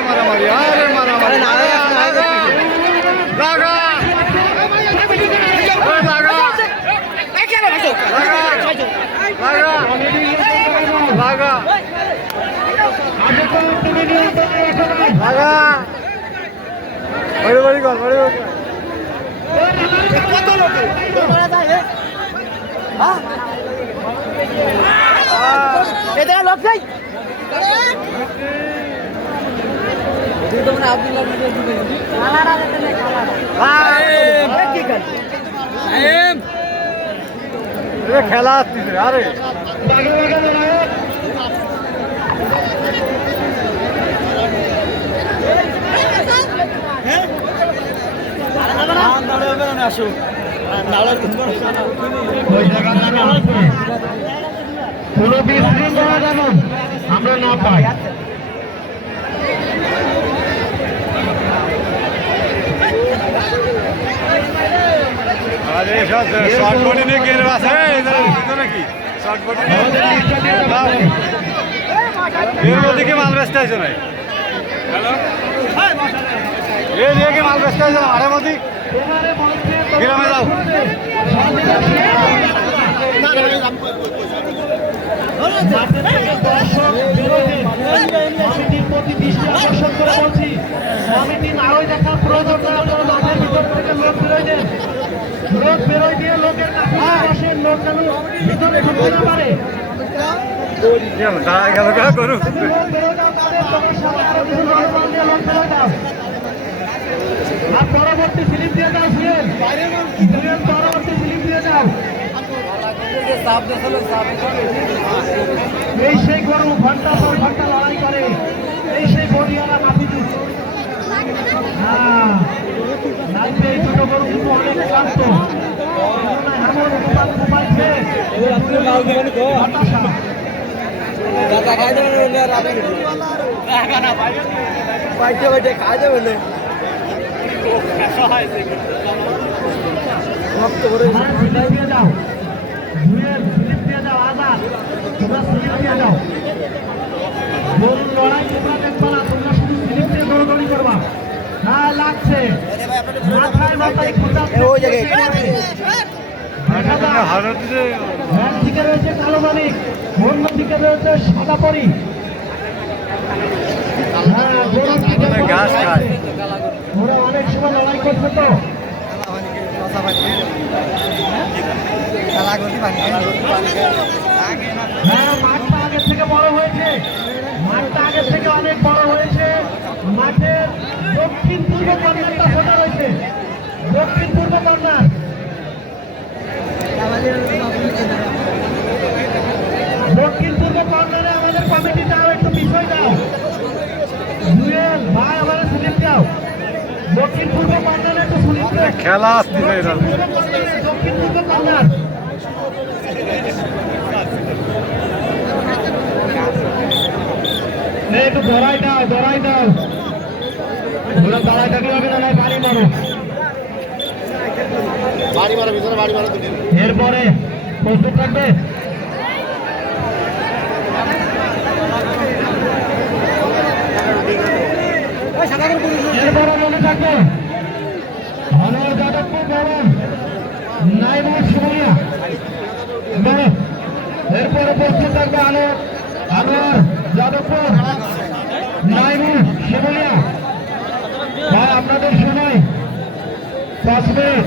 মারামারি আরে মারামারি লাগা ওই লাগা লাগা লাগা আগে তো তুমি নিয়ন্ত্রণে রাখো খেলা আসতেছে আরে। না আছে। কোনো যেন আমরা না পাই আরে সব শর্ট বডি নিয়ে গের আছে এদের ভিতরে কি শর্ট বডি নিয়ে আমাদের লিস্টটা দিয়ে দাও। এর মধ্যে কি মাল ব্যস্ত আছে নাই এ নিয়ে কি মাল ব্যস্ত আছে আরে মধ্যে প্রয়োজন লোক বেরোয় দিয়ে লোকের লোক ভিতরে ঢুকতে না পারে। দাঁড়ায় গেল করু আরও পরবর্তী স্লিপ দিয়ে দাও পরবর্তী স্লিপ দিয়ে দাও এই সেই গরু ঘণ্টা পর ঘণ্টা লড়াই করে। এই সেই বড়িয়ালা মাফিজু হ্যাঁ। খেয়ে হতাশা। তোমরা স্লিপ দিয়ে দাও জুয়েল স্লিপ দিয়ে দাও আজাদ তোমরা স্লিপ দিয়ে দাও গরুর লড়াই তোমরা দেখবা না তোমরা শুধু না মাথায় মাথায় খোঁজা ওই জায়গায়। একদিকে রয়েছে কালো মানিক অন্যদিকে রয়েছে সাদা পরি ওরা অনেক সময় লড়াই করছে তো হ্যাঁ মাঠটা আগের থেকে বড় হয়েছে মাঠটা আগের থেকে অনেক বড় হয়েছে মাঠের দক্ষিণ পূর্ব কর্নারটা ছোট রয়েছে। দক্ষিণ পূর্ব কর্নার। দক্ষিণ পূর্ব কর্নারে আমাদের কমিটি দাও একটু বিষয় দাও। জুয়েল ভাই আমাদের স্লিপ দাও। দক্ষিণ পূর্ব কর্নারে একটু স্লিপ দাও। খেলা আসতেছে এটা দক্ষিণ পূর্ব কর্নার একটু দড়াই দাও দড়াই দাও। দাঁড়াই থাকলে হবে না নয় মারো। বাড়ি মারো, ভিতরে বাড়ি মারো এরপরে প্রস্তুত থাকবে। এরপরে মনে থাকবে। ভালো যাদবপুর বরণ নাইমুর সুমিয়া এরপরে প্রস্তুত থাকবে আলো, আনোয়ার যাদবপুর নাইমুর শিমুলিয়া ভাই, আপনাদের সময় পাঁচ মিনিট।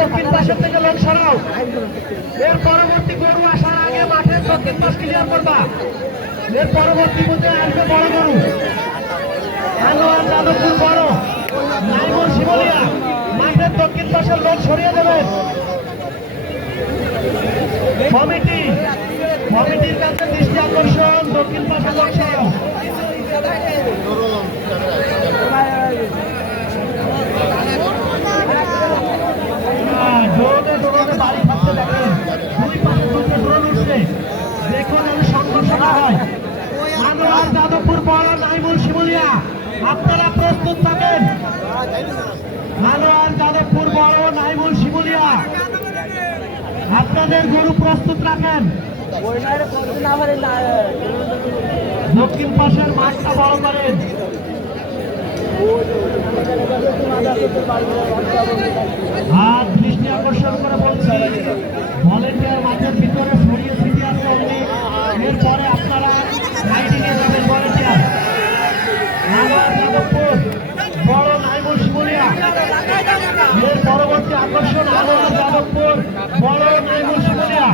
দক্ষিণ পাশের থেকে লোক সরাও। এর পরবর্তী গরু আসার আগে মাঠের দক্ষিণ পাশ ক্লিয়ার করবা। এর পরবর্তী মধ্যে আসবে বড় গরু। আনোয়ার যাদবপুর বড়। নাইমুর শিমলিয়া মাঠের দক্ষিণ পাশের লোক সরিয়ে দেবেন কমিটি, কমিটির কাছে দৃষ্টি আকর্ষণ, দক্ষিণ পাশে লোক সরাও হ্যাঁ, জোরে জোরে বাড়ি খাচ্ছে দেখেন দুই পাশে দুটো ড্রোন উঠছে দেখুন আমি সংঘর্ষ না হয় মানোয়ার যাদবপুর বড় নাইমুল শিমুলিয়া আপনারা প্রস্তুত থাকেন মানোয়ার যাদবপুর বড় নাইমুল শিমুলিয়া আপনাদের গরু প্রস্তুত রাখেন। দক্ষিণ পাশের মাঠটা বড় করেন। আর দৃষ্টি আকর্ষণ করে বলছি ভলেন্টিয়ার মাঠের ভিতরে ছড়িয়ে ছিটিয়ে আছে অনেক এরপরে আপনারা রাইডিংয়ে যাবেন ভলেন্টিয়ার পরবর্তী আকর্ষণ আনোয়ার যাদবপুর, বড় নাইমুল শিমুলিয়া।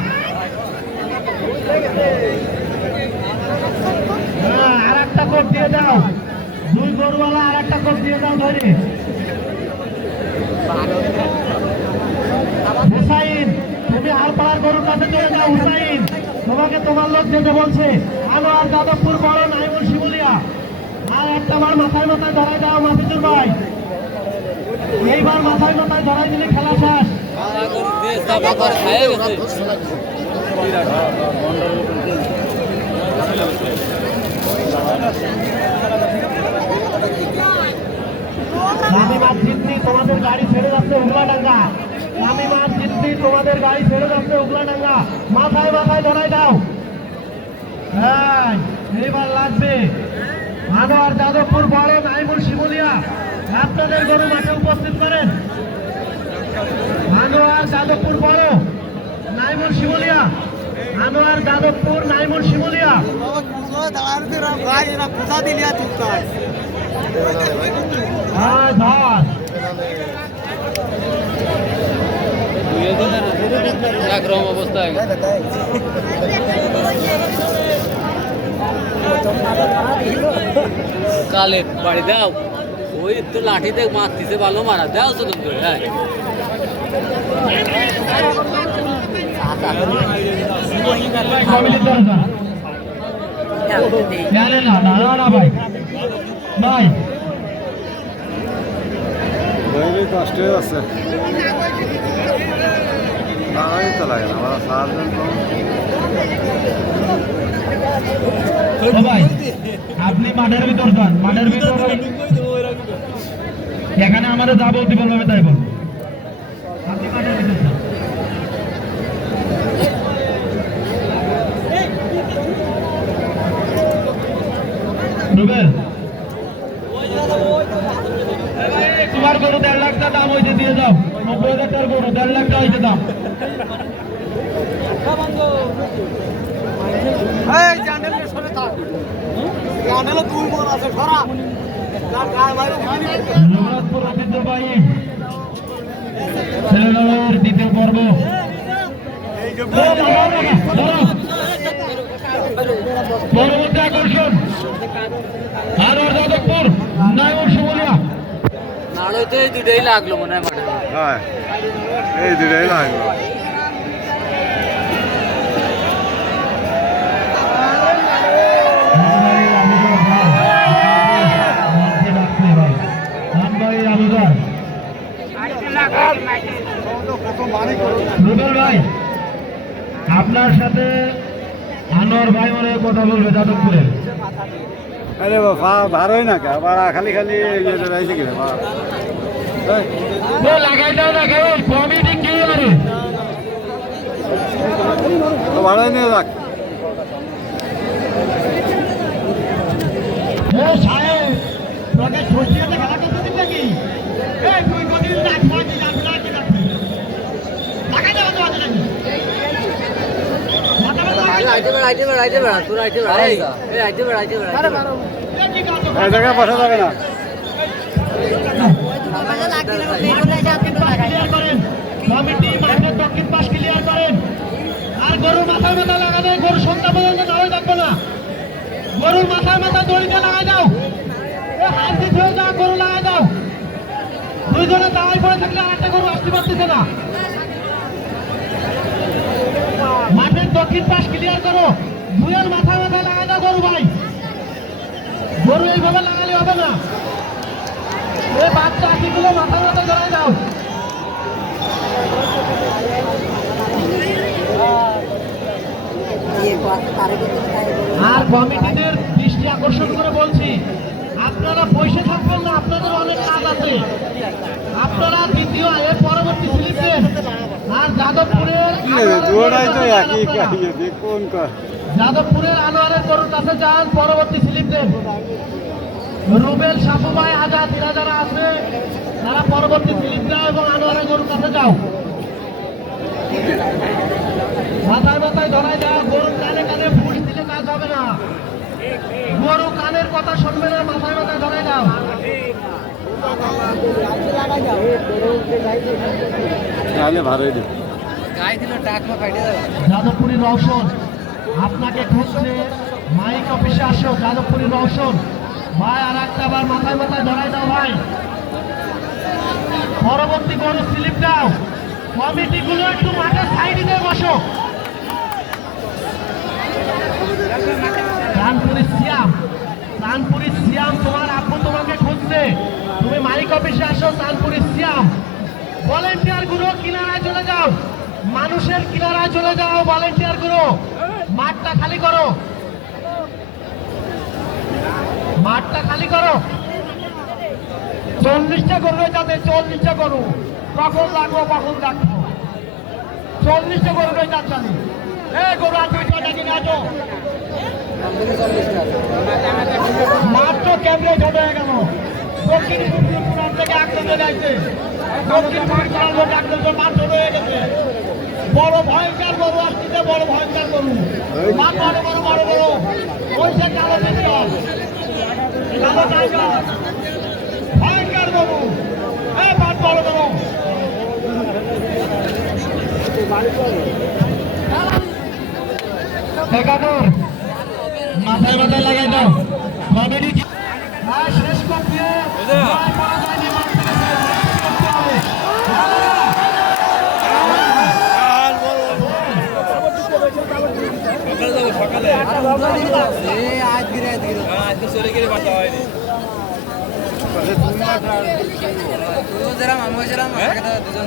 হ্যাঁ আর একটা কোট দিয়ে দাও। দুই গরুওয়ালা আর একটা কোট দিয়ে দাও ধরে। হুসাইন, তুমি হালপাড়ার গরুর কাছে চলে যাও, হুসাইন। তোমাকে তোমার লোক যেতে বলছে আনোয়ার যাদবপুর বড় নাইমুল শিমুলিয়া আর একটা বার মাথায় মাথায় ধরাই দাও মাফিজুর ভাই। এইবার মাথায় মাথায় ধরাই দিলে খেলা শেষ। নামিমার জিদ্দি তোমাদের গাড়ি ছেড়ে যাচ্ছে উগলাডাঙ্গা নামিমার জিদ্দি তোমাদের গাড়ি ছেড়ে যাচ্ছে উগলাডাঙ্গা মাথায় মাথায় ধরাই দাও। হ্যাঁ এইবার লাগবে। আনোয়ার যাদবপুর বড় নাইমুল শিমুলিয়া আপনাদের গরু মাঠে উপস্থিত করেন। আনোয়ার যাদবপুর বড় নাইমুল শিমুলিয়া আনোয়ার যাদবপুর নাইমুল শিমুলিয়া হ্যাঁ ধর একরকম অবস্থা কালের বাড়ি দাও। ওই তো লাঠিতে মারতিছে ভালো মারা। দাও তো তুমি। হ্যাঁ। না হয়ে দাঁড়াই তো লাগে না আমরা তো আপনি মাঠের ভিতর যান মাঠের ভিতর এখানে আমাদের যাবতীয় বলবে তাই বল আপনি মাঠের ভিতর যান। রুবেল তোমার গরু দেড় দাম হইতে দিয়ে যাও নব্বই হাজার টাকার গরু দেড় লাখ টাকা হইতে দাম। দ্বিতীয় পর্ব। এই দুটাই লাগল মনে হয় হ্যাঁ। এই দুটাই লাগল। রুবেল ভাই আপনার সাথে আনোয়ার ভাই মনে কথা বলবে যাদবপুরের আরে বাবা ভালোই না কা? খালি খালি লাগাই দাও না কেউ কমিটি কি তো ভালোই নিয়ে রাখ জায়গায় বসা যাবে না। আর গরুর মাথায় মাথা লাগাবে, গরু সন্ধ্যা পর্যন্ত নাড়াই থাকবে না। গরুর মাথায় মাথা দড়িতে লাগাই দাও। হাত গরু লাগাই দাও। দুইজনে দাঁড়াই পড়ে থাকলে আর একটা গরু আসতে পারতেছে না। মাঠের দক্ষিণ পাশ ক্লিয়ার করো। দুয়ের মাথায় মাথায় লাগাই দাও গরু ভাই। গরু এইভাবে লাগালে হবে না এ বাচ্চা আটিগুলো মাথায় মাথায় ধরাই দাও আর কমিটিদের দৃষ্টি আকর্ষণ করে বলছি আপনারা বসে থাকবেন না আপনাদের অনেক কাজ আছে। আপনারা দ্বিতীয় এর পরবর্তী স্লিপ আর যাদবপুরের যাদবপুরের আনোয়ারের গরুর কাছে যান পরবর্তী স্লিপ দেন। রুবেল সাপুভাই আজাদ এরা যারা আছে। তারা পরবর্তী দাও এবং আনোয়ারের গরুর কাছে যাও। মাথায় মাথায় ধরাই দাও গরুর কানে কানে ফুট দিলে কাজ হবে না। গরু কানের কথা শুনবে না মাথায় মাথায় ধরাই যাবে যাদবপুরি রওশন আপনাকে খুঁজছে মাইক অফিসে আসো যাদবপুরি রওশন। ভাই, আর একটা বার মাথায় মাথায় ধরাই দাও ভাই। পরবর্তী গরু স্লিপ দাও। কমিটিগুলো একটু মাঠের সাইডে দিয়ে বসো। কানপুরি সিয়াম কানপুরি সিয়াম, তোমার আব্বু তোমাকে খুঁজছে। তুমি মাইক অফিসে আসো কানপুরি সিয়াম। ভলেন্টিয়ারগুলো কিনারায় চলে যাও। মানুষের কিনারায় চলে যাও ভলেন্টিয়ারগুলো। মাঠটা খালি করো। মাঠটা খালি করো। চল্লিশটা গরু যাবে, চল্লিশটা গরু। কখন লাগবো কখন লাগবো? চল্লিশটা গরু ছোট হয়ে গেল। বড় ভয়ঙ্কর গরু আসছে, বড় ভয়ঙ্কর গরু। বড় বড় বড় বড় কালো মাথায় মাথায় লাগাই দাও। কমেডি হ্যাঁ শেষ করতে দুজন